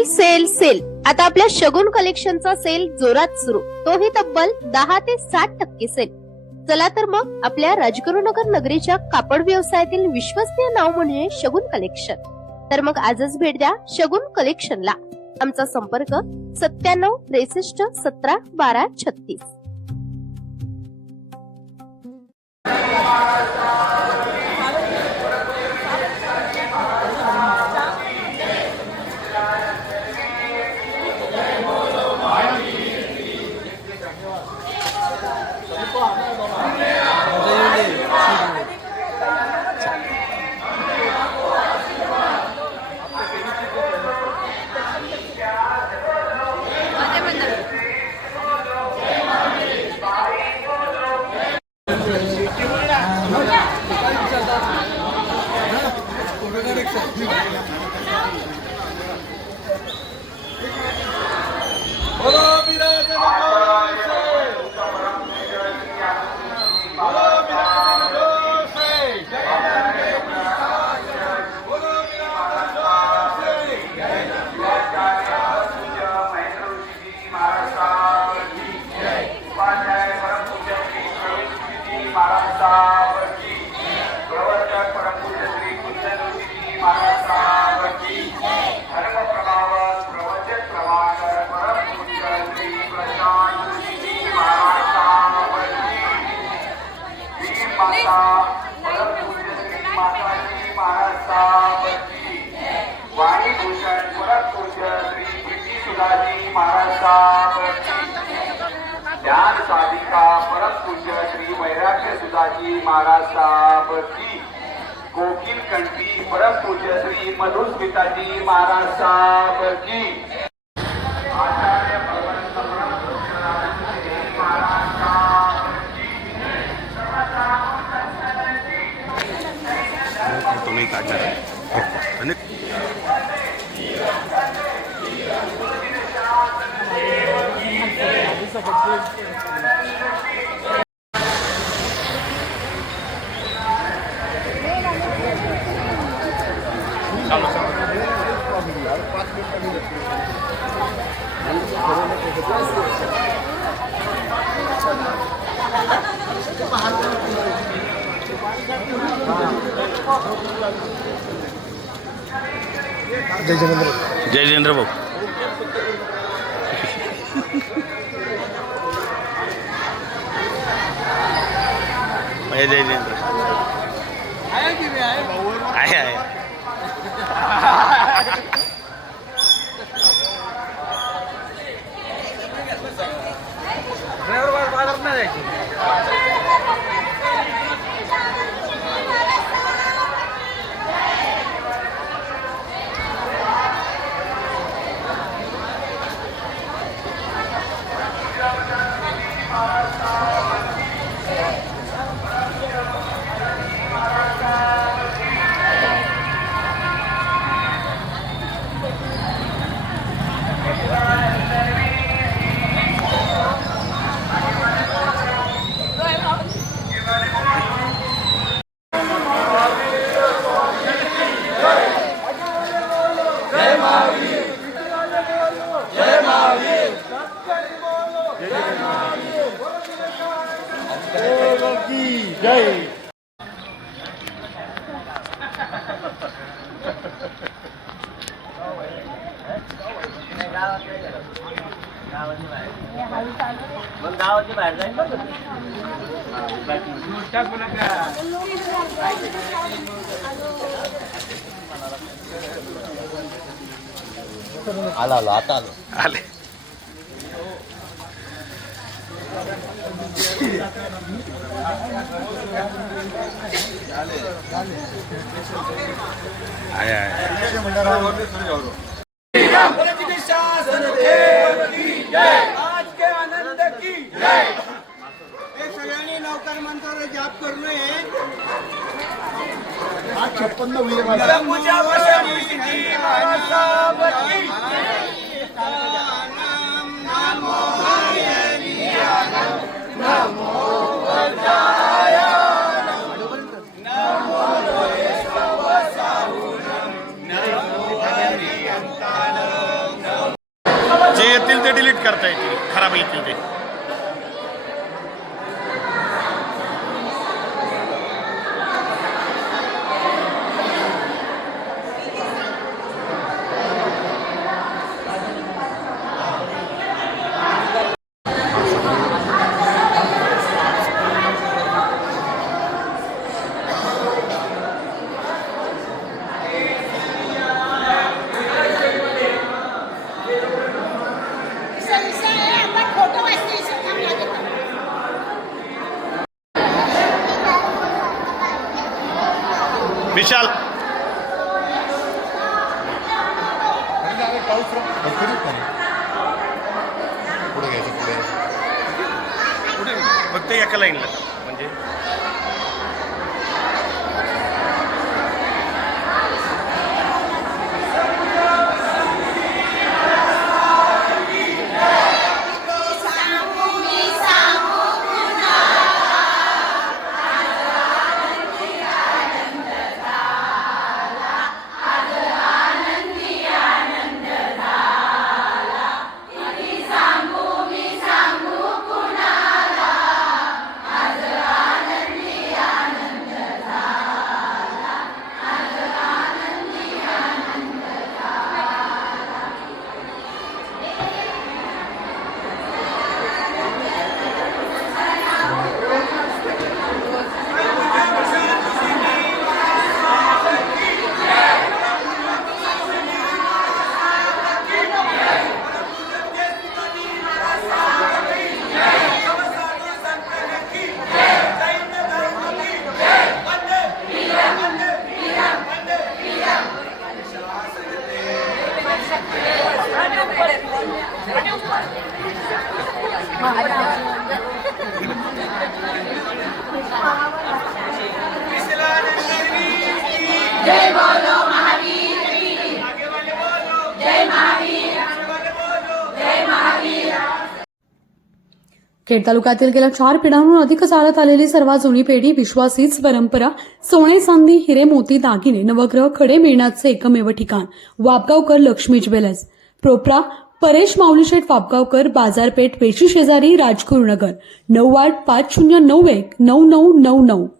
Sale sale sale आता आपल्या शगुन कलेक्शनचा sale जोरात सुरू, तोही तब्बल 10 ते 60% सेल. चला तर मग आपल्या राजगुरुनगर नगरीच्या कापड व्यवसायातील विश्वसनीय नाव म्हणजे शगुन कलेक्शन. तर मग आजच भेट द्या शगुन कलेक्शनला. आमचा संपर्क 97 63 17 12 36. ज्ञान साधिका परम पूज्य श्री वैराग्य सुधाजी महाराज साहब की, कोकिल कंठी परम पूज्य श्री मधुस्मिताजी महाराज साहब की, आचार्य भगवंत परम पूज्य महाराज साहब की, तो नहीं काटना है. जय जिनेंद्र भाऊ. जय जिनेंद्र आहे गावाची बाहेर जाईल आला आला आता आलो आले. आज के आनंद की सगळ्यांनी नौकर मंत्रालय जाप करू नये. आज 56 नमो करता येतील, खराब येतील ते. फोटो वाचते चांगला घेतो. विशाल पुढे फक्त एका लाईनला म्हणजे खेड तालुक्यातील गेल्या 4 पिढ्यांहून अधिक चालत आलेली सर्वात जुनी पेढी, विश्वासीच परंपरा, सोने चांदी हिरे मोती दागिने नवग्रह खडे मिळण्याचे एकमेव ठिकाण वापगावकर लक्ष्मी ज्वेलर्स. प्रोप्रा परेश माऊलीशेठ वापगावकर, बाजारपेठ वेशी शेजारी, राजगुरुनगर. 9850919999.